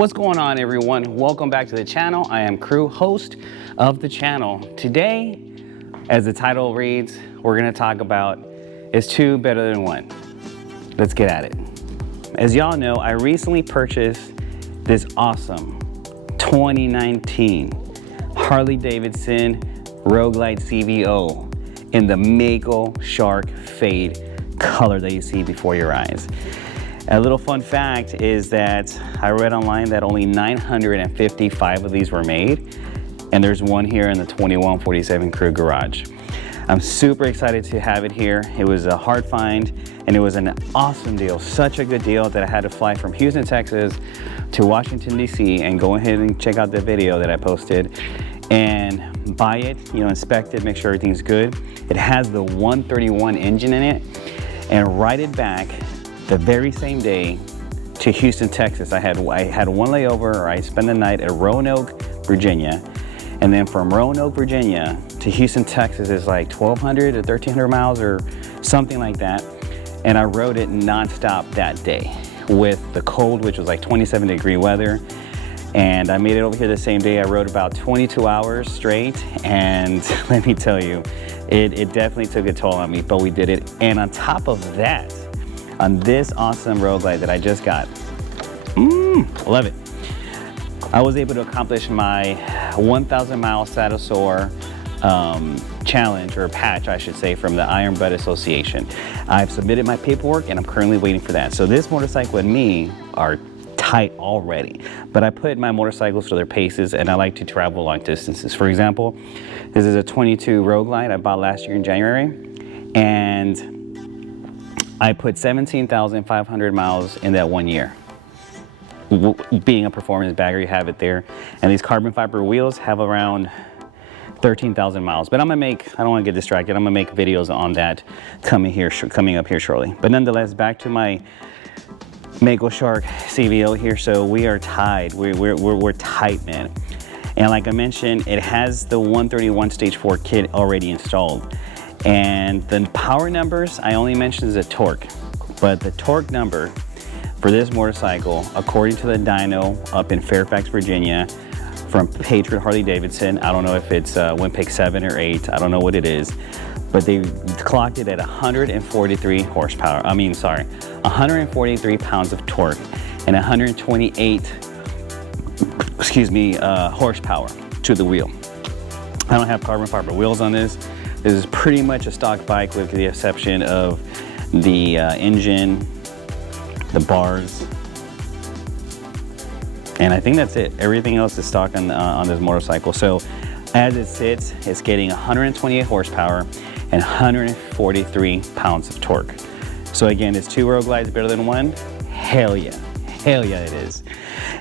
What's going on, everyone? Welcome back to the channel. I am Crew, host of the channel. Today, as the title reads, we're gonna talk about is two better than one? Let's get at it. As y'all know, I recently purchased this awesome 2019 Harley Davidson Road Glides CVO in the Mako Shark Fade color that you see before your eyes. A little fun fact is that I read online that only 955 of these were made, and there's one here in the 2147 Crew garage. I'm super excited to have it here. It was a hard find, and it was an awesome deal. Such a good deal that I had to fly from Houston, Texas to Washington, D.C. and go ahead and check out the video that I posted and buy it, inspect it, make sure everything's good. It has the 131 engine in it, and ride it back the very same day to Houston, Texas. I had one layover, or I spent the night at Roanoke, Virginia, and then from Roanoke, Virginia to Houston, Texas is like 1,200 to 1,300 miles or something like that. And I rode it nonstop that day with the cold, which was like 27-degree weather. And I made it over here the same day. I rode about 22 hours straight, and let me tell you, it definitely took a toll on me, but we did it. And on top of that, on this awesome road glide that I just got, love it, I was able to accomplish my 1,000 mile saddle sore challenge, or patch I should say, from the Iron Butt Association. I've submitted my paperwork and I'm currently waiting for that. So this motorcycle and me are tight already, but I put my motorcycles to their paces, and I like to travel long distances. For example, this is a 22 Road Glide I bought last year in January, and I put 17,500 miles in that 1 year. Being a performance bagger, you have it there. And these carbon fiber wheels have around 13,000 miles. But I don't want to get distracted. I'm gonna make videos on that coming up here shortly. But nonetheless, back to my Mako Shark CVO here. So we are tied. We're tight, man. And like I mentioned, it has the 131 Stage 4 kit already installed. And the power numbers I only mentioned as a torque, but the torque number for this motorcycle, according to the dyno up in Fairfax, Virginia, from Patriot Harley Davidson, I don't know if it's Wimpeg 7 or 8, I don't know what it is, but they clocked it at 143 horsepower. 143 pounds of torque and 128, horsepower to the wheel. I don't have carbon fiber wheels on this. This is pretty much a stock bike with the exception of the engine, the bars, and I think that's it. Everything else is stock on this motorcycle. So as it sits, it's getting 128 horsepower and 143 pounds of torque. So again, is two Road Glides better than one? Hell yeah. Hell yeah, it is.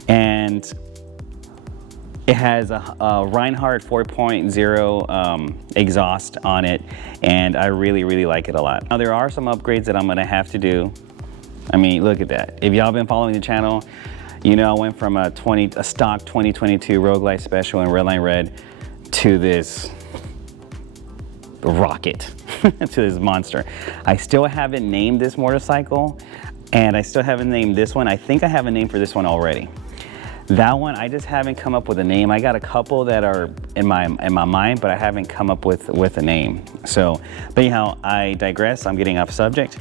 And it has a Reinhardt 4.0 exhaust on it, and I really, really like it a lot. Now, there are some upgrades that I'm gonna have to do. I mean, look at that. If y'all been following the channel, I went from a stock 2022 Road Glide Special in Redline Red to this rocket, to this monster. I still haven't named this motorcycle, and I still haven't named this one. I think I have a name for this one already. That one, I just haven't come up with a name. I got a couple that are in my mind, but I haven't come up with a name. So, but anyhow, I digress. I'm getting off subject.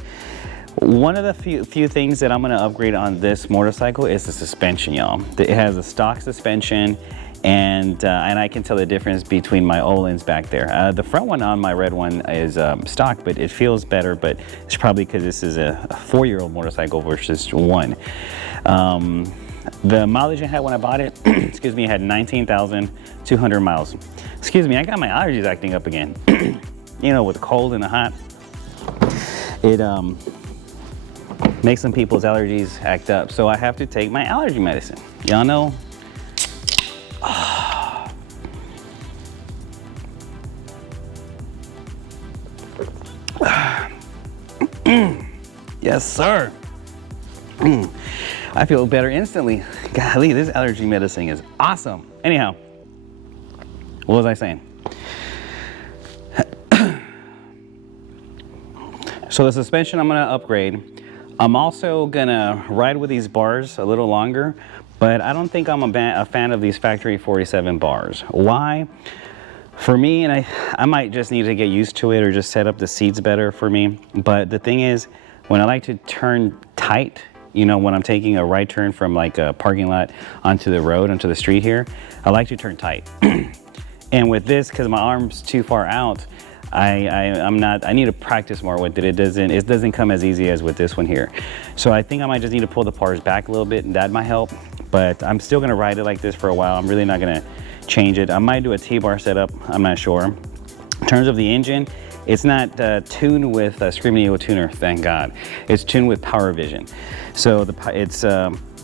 One of the few things that I'm gonna upgrade on this motorcycle is the suspension, y'all. It has a stock suspension, and I can tell the difference between my Öhlins back there. The front one on my red one is stock, but it feels better, but it's probably because this is a 4-year-old motorcycle versus one. The mileage I had when I bought it, excuse me, had 19,200 miles. Excuse me, I got my allergies acting up again. With the cold and the hot, it makes some people's allergies act up. So I have to take my allergy medicine. Y'all know? Yes, sir. I feel better instantly. Golly, this allergy medicine is awesome. Anyhow, what was I saying? So the suspension I'm gonna upgrade. I'm also gonna ride with these bars a little longer, but I don't think I'm a fan of these factory 47 bars. Why? For me, and I might just need to get used to it or just set up the seats better for me. But the thing is, when I like to turn tight, you know, when I'm taking a right turn from like a parking lot onto the road, onto the street here, I like to turn tight. And with this, because my arm's too far out, I need to practice more with it. It doesn't come as easy as with this one here. So I think I might just need to pull the bars back a little bit, and that might help. But I'm still gonna ride it like this for a while. I'm really not gonna change it. I might do a T-bar setup, I'm not sure. In terms of the engine, it's not tuned with Screamin Eagle tuner, thank God. It's tuned with Power Vision. So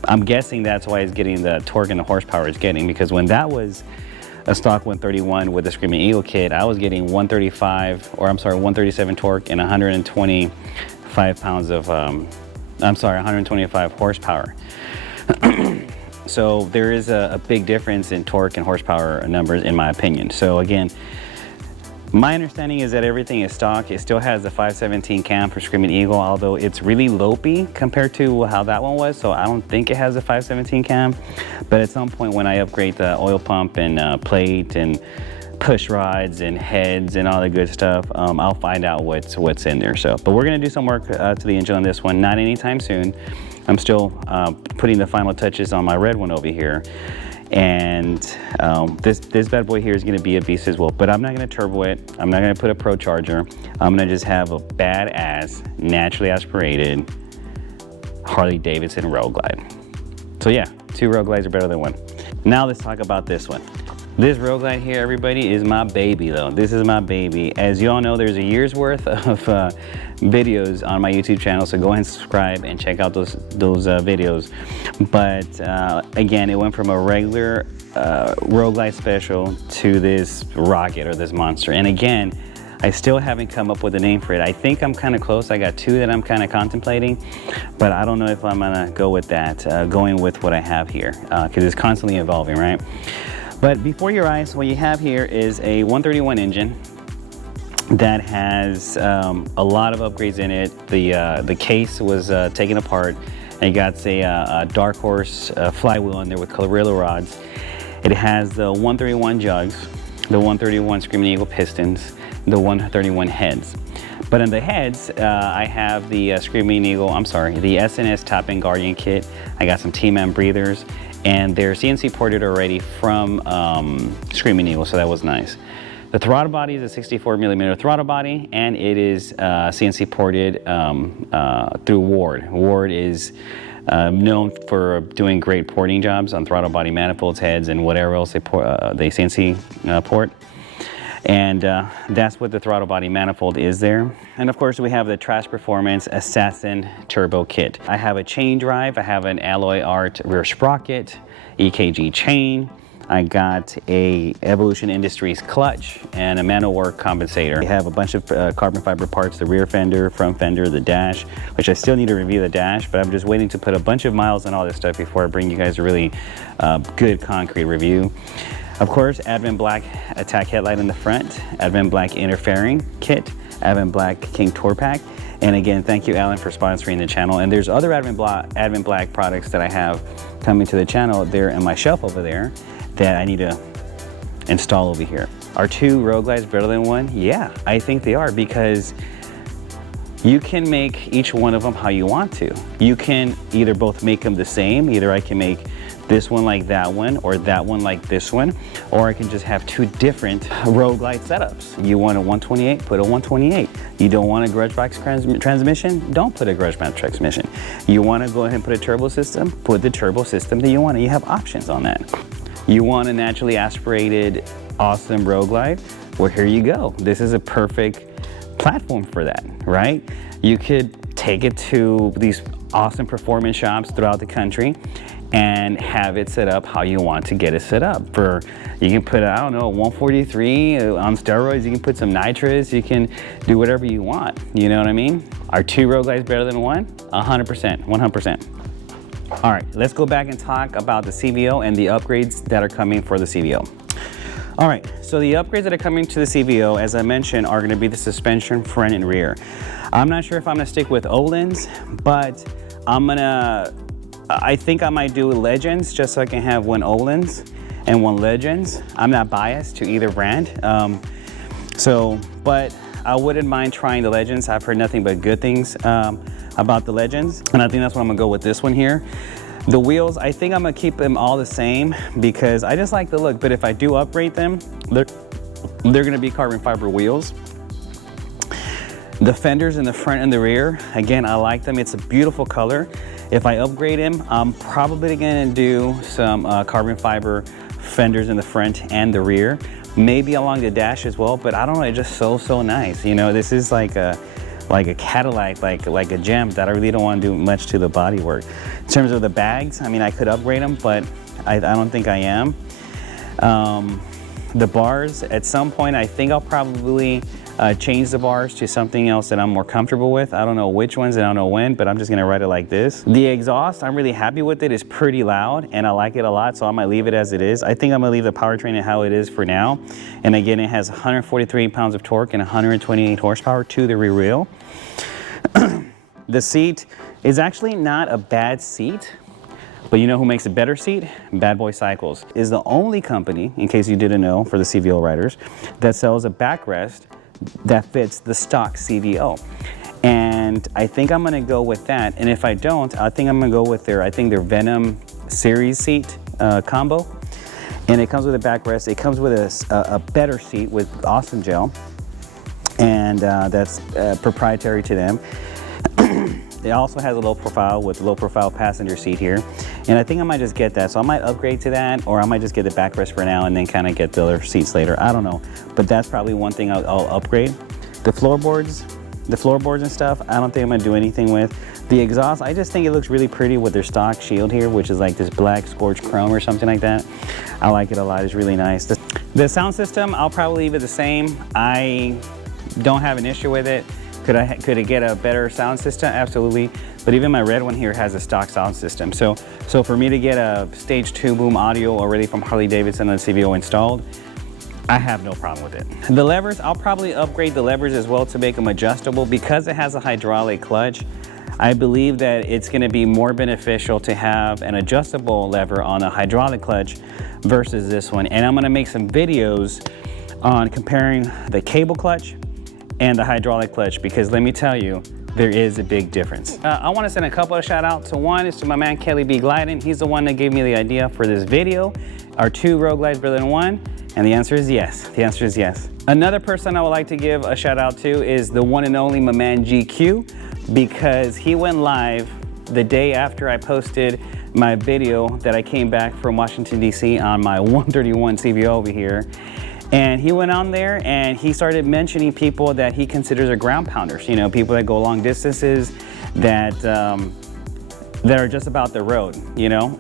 I'm guessing that's why it's getting the torque and the horsepower it's getting, because when that was a stock 131 with the Screamin Eagle kit, I was getting 137 torque and 125 pounds of, 125 horsepower. So there is a big difference in torque and horsepower numbers in my opinion. So again, my understanding is that everything is stock. It still has the 517 cam for Screamin Eagle, although it's really lopey compared to how that one was. So I don't think it has a 517 cam. But at some point when I upgrade the oil pump and plate and push rods and heads and all the good stuff, I'll find out what's in there. So, but we're gonna do some work to the engine on this one, not anytime soon. I'm still putting the final touches on my red one over here. And this bad boy here is going to be a beast as well, but I'm not going to turbo it. I'm not going to put a pro charger. I'm going to just have a badass, naturally aspirated Harley Davidson Road Glide. So yeah, 2 Road Glides are better than 1. Now let's talk about this one. This Road Glide here, everybody, is my baby though. This is my baby. As you all know, there's a year's worth of videos on my YouTube channel, so go ahead and subscribe and check out those videos. But again, it went from a regular Road Glide special to this rocket or this monster. And again, I still haven't come up with a name for it. I think I'm kind of close. I got 2 that I'm kind of contemplating, but I don't know if I'm gonna go with that, going with what I have here, because it's constantly evolving, right? But before your eyes, what you have here is a 131 engine that has a lot of upgrades in it. The case was taken apart, and it got a Dark Horse flywheel in there with Gorilla rods. It has the 131 jugs, the 131 Screamin Eagle pistons, the 131 heads. But in the heads, I have the the SNS Top End Guardian kit. I got some T-Man breathers, and they're CNC ported already from Screamin Eagle, so that was nice. The throttle body is a 64mm throttle body, and it is CNC ported through Ward. Ward is known for doing great porting jobs on throttle body manifolds, heads, and whatever else they CNC port. And that's what the throttle body manifold is there. And of course we have the Trask Performance Assassin Turbo Kit. I have a chain drive, I have an Alloy Art rear sprocket, EKG chain, I got a Evolution Industries clutch and a Mano-Work compensator. I have a bunch of carbon fiber parts, the rear fender, front fender, the dash, which I still need to review the dash, but I'm just waiting to put a bunch of miles on all this stuff before I bring you guys a really good concrete review. Of course, Advanblack attack headlight in the front, Advanblack interfering kit, Advanblack King Tour Pack. And again, thank you, Alan, for sponsoring the channel. And there's other Advanblack products that I have coming to the channel there on my shelf over there that I need to install over here. Are 2 Road Glides better than 1? Yeah, I think they are, because you can make each one of them how you want to. You can either both make them the same, either I can make this one like that one, or that one like this one, or I can just have 2 different Road Glide setups. You want a 128, put a 128. You don't want a grudge box transmission, don't put a grudge box transmission. You want to go ahead and put a turbo system, put the turbo system that you want, and you have options on that. You want a naturally aspirated, awesome Road Glide? Well, here you go. This is a perfect platform for that, right? You could take it to these awesome performance shops throughout the country and have it set up how you want to get it set up. You can put, I don't know, 143 on steroids, you can put some nitrous, you can do whatever you want, you know what I mean? Are 2 Road Glides better than 1? 100%, 100%. All right, let's go back and talk about the CVO and the upgrades that are coming for the CVO. All right, so the upgrades that are coming to the CVO, as I mentioned, are gonna be the suspension, front and rear. I'm not sure if I'm gonna stick with Öhlins, but I'm gonna I think I might do Legends just so I can have one Olin's and one Legends. I'm not biased to either brand. But I wouldn't mind trying the Legends. I've heard nothing but good things about the Legends. And I think that's what I'm gonna go with this one here. The wheels, I think I'm gonna keep them all the same because I just like the look. But if I do upgrade them, they're gonna be carbon fiber wheels. The fenders in the front and the rear, again, I like them. It's a beautiful color. If I upgrade him, I'm probably gonna do some carbon fiber fenders in the front and the rear, maybe along the dash as well, but I don't know, it's just so nice. You know, this is like a Cadillac, like a gem that I really don't want to do much to the bodywork. In terms of the bags, I mean, I could upgrade them, but I don't think I am. The bars, at some point, I think I'll probably change the bars to something else that I'm more comfortable with. I don't know which ones and I don't know when, but I'm just gonna ride it like this. The exhaust, I'm really happy with it. It's pretty loud and I like it a lot, so I might leave it as it is. I think I'm gonna leave the powertrain how it is for now. And again, it has 143 pounds of torque and 128 horsepower to the rear wheel. The seat is actually not a bad seat, but you know who makes a better seat? Bad Boy Cycles is the only company, in case you didn't know, for the CVO riders, that sells a backrest that fits the stock CVO. And I think I'm gonna go with that. And if I don't, I think I'm gonna go with their Venom series seat combo. And it comes with a backrest. It comes with a better seat with awesome gel. And that's proprietary to them. It also has a low profile with low profile passenger seat here. And I think I might just get that. So I might upgrade to that, or I might just get the backrest for now and then kind of get the other seats later. I don't know, but that's probably one thing I'll upgrade. The floorboards and stuff, I don't think I'm gonna do anything with. The exhaust, I just think it looks really pretty with their stock shield here, which is like this black scorched chrome or something like that. I like it a lot, it's really nice. The sound system, I'll probably leave it the same. I don't have an issue with it. Could it get a better sound system? Absolutely. But even my red one here has a stock sound system. So for me to get a stage 2 boom audio already from Harley Davidson and CVO installed, I have no problem with it. The levers, I'll probably upgrade the levers as well to make them adjustable. Because it has a hydraulic clutch, I believe that it's gonna be more beneficial to have an adjustable lever on a hydraulic clutch versus this one. And I'm gonna make some videos on comparing the cable clutch and the hydraulic clutch, because let me tell you, there is a big difference. I want to send a couple of shout outs. To one is to my man Kelly B Gliding. He's the one that gave me the idea for this video. Are 2 Road Glides better than 1? And the answer is yes. The answer is yes. Another person I would like to give a shout out to is the one and only my man GQ, because he went live the day after I posted my video that I came back from Washington DC on my 131 CVO over here. And he went on there and he started mentioning people that he considers are ground pounders, you know, people that go long distances, that are just about the road, you know.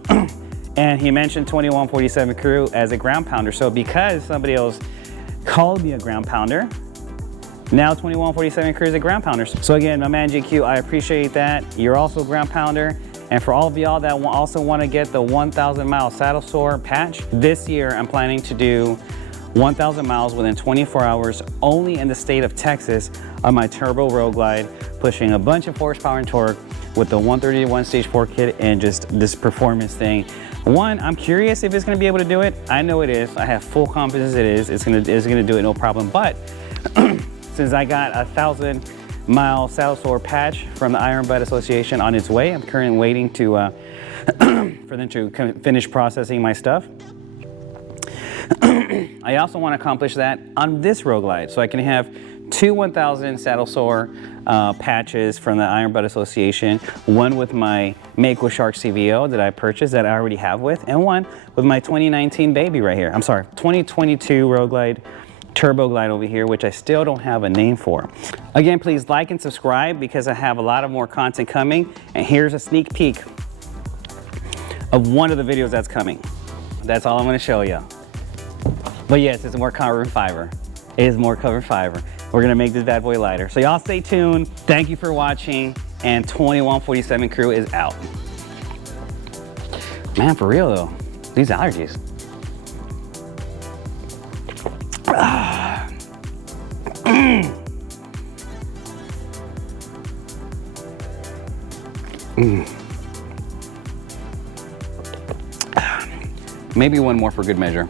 And he mentioned 2147 Crew as a ground pounder. So because somebody else called me a ground pounder, now 2147 Crew is a ground pounder. So again, my man GQ, I appreciate that. You're also a ground pounder. And for all of y'all that also want to get the 1,000 mile saddle sore patch, this year I'm planning to do 1,000 miles within 24 hours only in the state of Texas on my turbo road glide, pushing a bunch of horsepower and torque with the 131 stage 4 kit and just this performance thing. One, I'm curious if it's gonna be able to do it. I know it is. I have full confidence it is. It's gonna do it, no problem. But since I got a 1,000 mile saddle sore patch from the Iron Butt Association on its way, I'm currently waiting to for them to finish processing my stuff. I also want to accomplish that on this road glide, so I can have 2 1,000 saddle sore patches from the Iron Butt Association, one with my Mako Shark CVO that I purchased that I already have with, and one with my 2019 baby right here. I'm sorry, 2022 road glide, turbo glide over here, which I still don't have a name for. Again, please like and subscribe because I have a lot of more content coming, and here's a sneak peek of one of the videos that's coming. That's all I'm going to show you. But yes, it's more carbon fiber. It is more carbon fiber. We're gonna make this bad boy lighter. So y'all stay tuned. Thank you for watching, and 2147 Crew is out. Man, for real though, these allergies. Maybe one more for good measure.